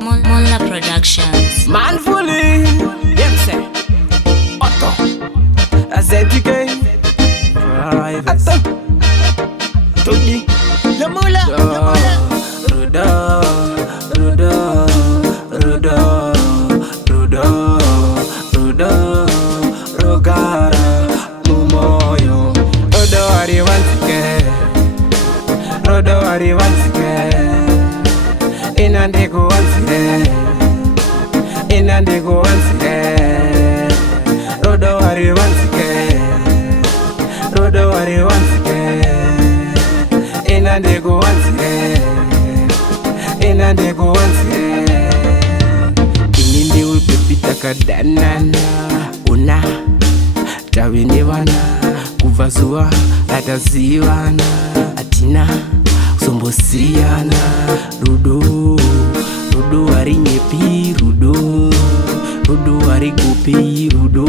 Mula Productions. Man fully, them say Otto Azedike Atto Tudi Le Mula Rudo Rudo Rudo Rudo Rudo Rogara Mumoyo Rudo Ari Wansike Rudo Ari Wansike Inandego Wansike Inandego Wansike Rudo Ari Wansike Rudo Ari Wansike Inandego Wansike Inandego Wansike Inindi ulpepita kadanana Una Tawini wana Kuvazua Ataziwana Atina Sombosiana Rudo Rudo ari nyepi Rudo Rudo ari gupi Rudo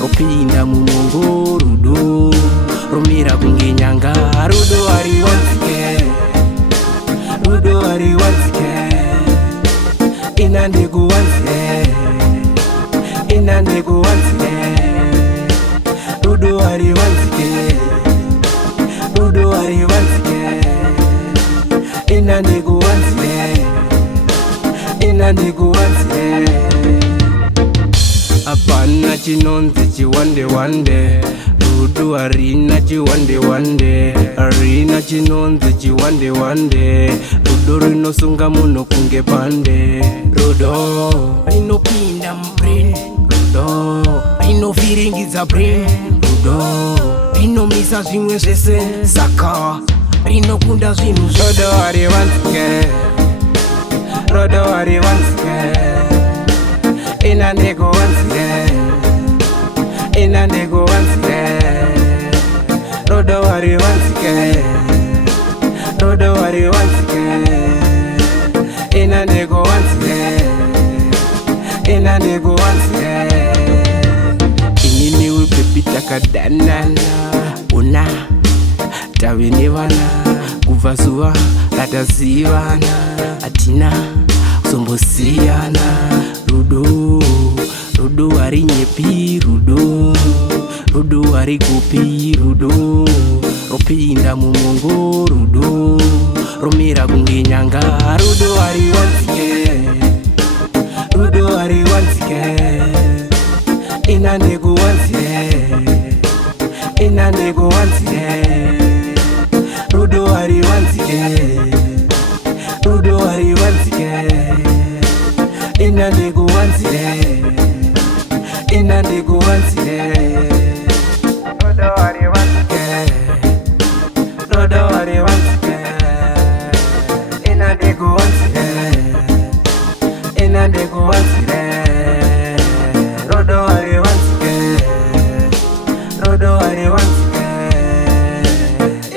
Ropinda mumongo Rudo Romira kungenyanga Rudo ari wansike Rudo ari wansike Inandego wansike Inandego wansike Rudo ari wansike Rudo ari wansike Inandego wansike Inandego wansike Apana chinonzi chiwande wande Rudo arina chiwande wande Arina chinonzi chiwande wande Rudo rinosunga muno kunge pande Rudo rino pinda mbrain Rudo rino viringiza brain Rudo rino misa zvimwe zvese saka rino kunda zvinhu Rudo ari wansike Rudo ari wansike Inandego wansike Inandego wansike Rudo ari wansike Rudo ari wansike Inandego wansike Inandego wansike Inini ulpepita kadanana Una Tawini wana Kuvazua Atazivana Atina Sombosiana Rudo Rudo ari nyepi Rudo Rudo ari gupi Rudo Ropinda mumongo Rudo Romira kungenyanga Rudo ari wansike Rudo ari wansike Inandego wansike Inandego wansike Rudo ari wansike Rudo ari wansike Inandego wansike Inandego wansike Rudo ari wansike Rudo ari wansike Inandego wansike Inandego wansike Rudo ari wansike Rudo ari wansike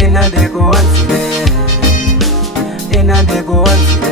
Inandego wansike Inandego wansike